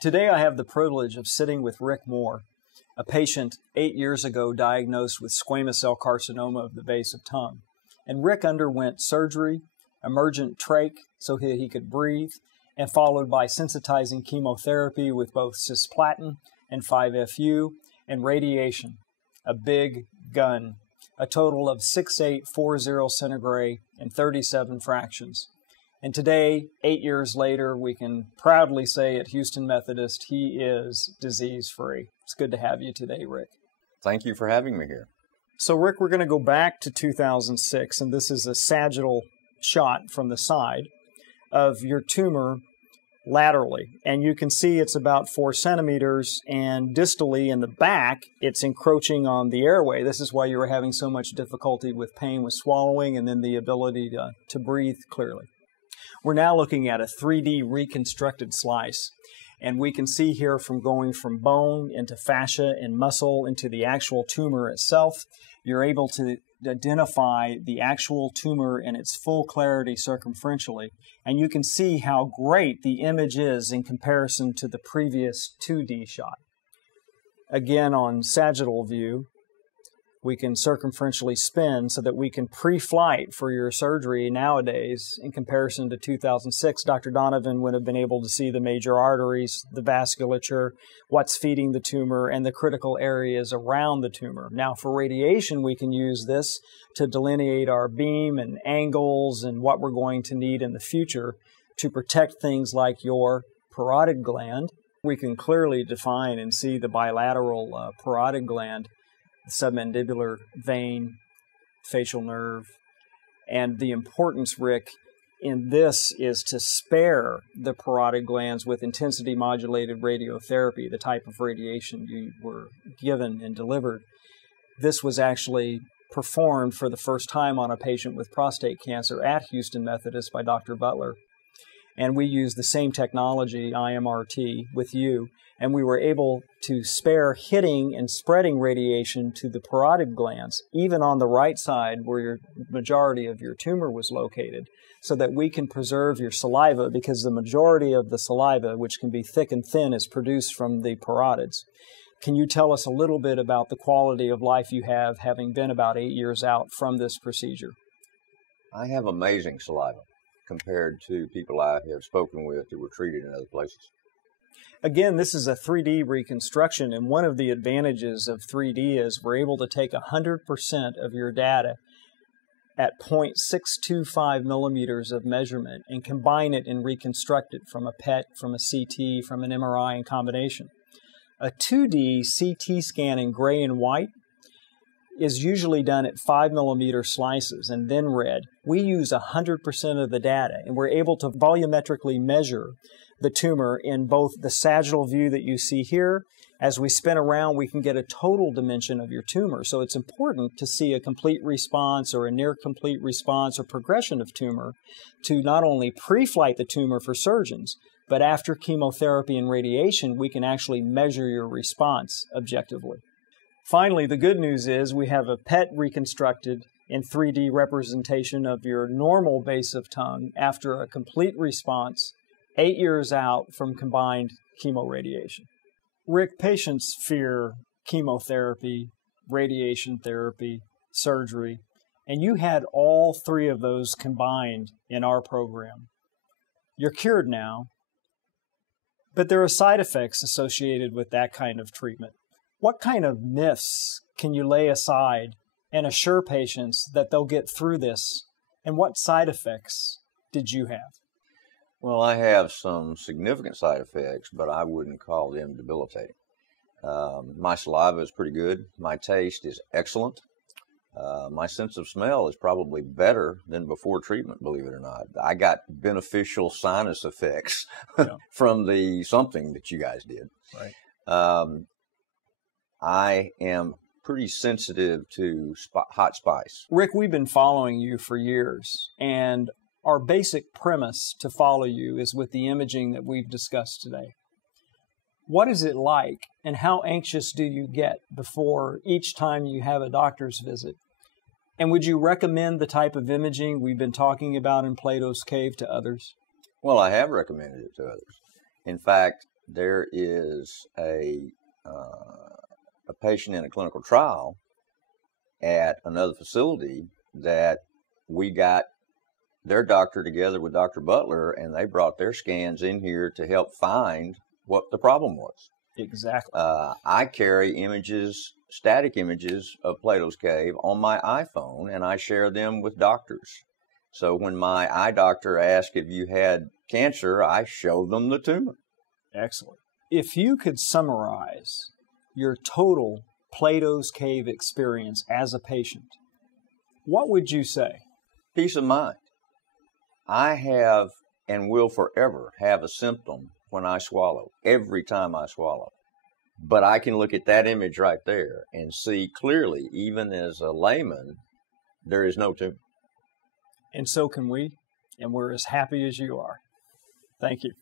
Today I have the privilege of sitting with Rick Moore, a patient 8 years ago diagnosed with squamous cell carcinoma of the base of tongue. And Rick underwent surgery, emergent trach so he could breathe, and followed by sensitizing chemotherapy with both cisplatin and 5-FU and radiation, a big gun, a total of 6840 centigrade and 37 fractions. And today, 8 years later, we can proudly say at Houston Methodist, he is disease-free. It's good to have you today, Rick. Thank you for having me here. So, Rick, we're going to go back to 2006, and this is a sagittal shot from the side of your tumor laterally. And you can see it's about 4 centimeters, and distally in the back, it's encroaching on the airway. This is why you were having so much difficulty with pain with swallowing and then the ability to breathe clearly. We're now looking at a 3D reconstructed slice, and we can see here from going from bone into fascia and muscle into the actual tumor itself, you're able to identify the actual tumor in its full clarity circumferentially, and you can see how great the image is in comparison to the previous 2D shot. Again, on sagittal view, we can circumferentially spin so that we can pre-flight for your surgery nowadays. In comparison to 2006, Dr. Donovan would have been able to see the major arteries, the vasculature, what's feeding the tumor, and the critical areas around the tumor. Now, for radiation, we can use this to delineate our beam and angles and what we're going to need in the future to protect things like your parotid gland. We can clearly define and see the bilateral parotid gland, submandibular vein, facial nerve. And the importance, Rick, in this is to spare the parotid glands with intensity modulated radiotherapy, the type of radiation you were given and delivered. This was actually performed for the first time on a patient with prostate cancer at Houston Methodist by Dr. Butler. And we used the same technology, IMRT, with you, and we were able to spare hitting and spreading radiation to the parotid glands, even on the right side where your majority of your tumor was located, so that we can preserve your saliva, because the majority of the saliva, which can be thick and thin, is produced from the parotids. Can you tell us a little bit about the quality of life you have, having been about 8 years out from this procedure? I have amazing saliva compared to people I have spoken with who were treated in other places. Again, this is a 3D reconstruction, and one of the advantages of 3D is we're able to take 100% of your data at 0.625 millimeters of measurement and combine it and reconstruct it from a PET, from a CT, from an MRI in combination. A 2D CT scan in gray and white is usually done at 5 millimeter slices and then read. We use 100% of the data, and we're able to volumetrically measure the tumor in both the sagittal view that you see here. As we spin around, we can get a total dimension of your tumor. So it's important to see a complete response or a near complete response or progression of tumor to not only pre-flight the tumor for surgeons, but after chemotherapy and radiation, we can actually measure your response objectively. Finally, the good news is we have a PET reconstructed in 3D representation of your normal base of tongue after a complete response 8 years out from combined chemoradiation. Rick, patients fear chemotherapy, radiation therapy, surgery, and you had all 3 of those combined in our program. You're cured now, but there are side effects associated with that kind of treatment. What kind of myths can you lay aside and assure patients that they'll get through this, and what side effects did you have? Well, I have some significant side effects, but I wouldn't call them debilitating. My saliva is pretty good. My taste is excellent. My sense of smell is probably better than before treatment, believe it or not. I got beneficial sinus effects from the something that you guys did. Right. I am pretty sensitive to hot spice. Rick, we've been following you for years, and our basic premise to follow you is with the imaging that we've discussed today. What is it like, and how anxious do you get before each time you have a doctor's visit? And would you recommend the type of imaging we've been talking about in Plato's Cave to others? Well, I have recommended it to others. In fact, there is a patient in a clinical trial at another facility that we got their doctor together with Dr. Butler, and they brought their scans in here to help find what the problem was. Exactly. I carry images, static images of Plato's Cave on my iPhone, and I share them with doctors. So when my eye doctor asks if you had cancer, I show them the tumor. Excellent. If you could summarize your total Plato's Cave experience as a patient, what would you say? Peace of mind. I have and will forever have a symptom when I swallow, every time I swallow. But I can look at that image right there and see clearly, even as a layman, there is no tumor. And so can we, and we're as happy as you are. Thank you.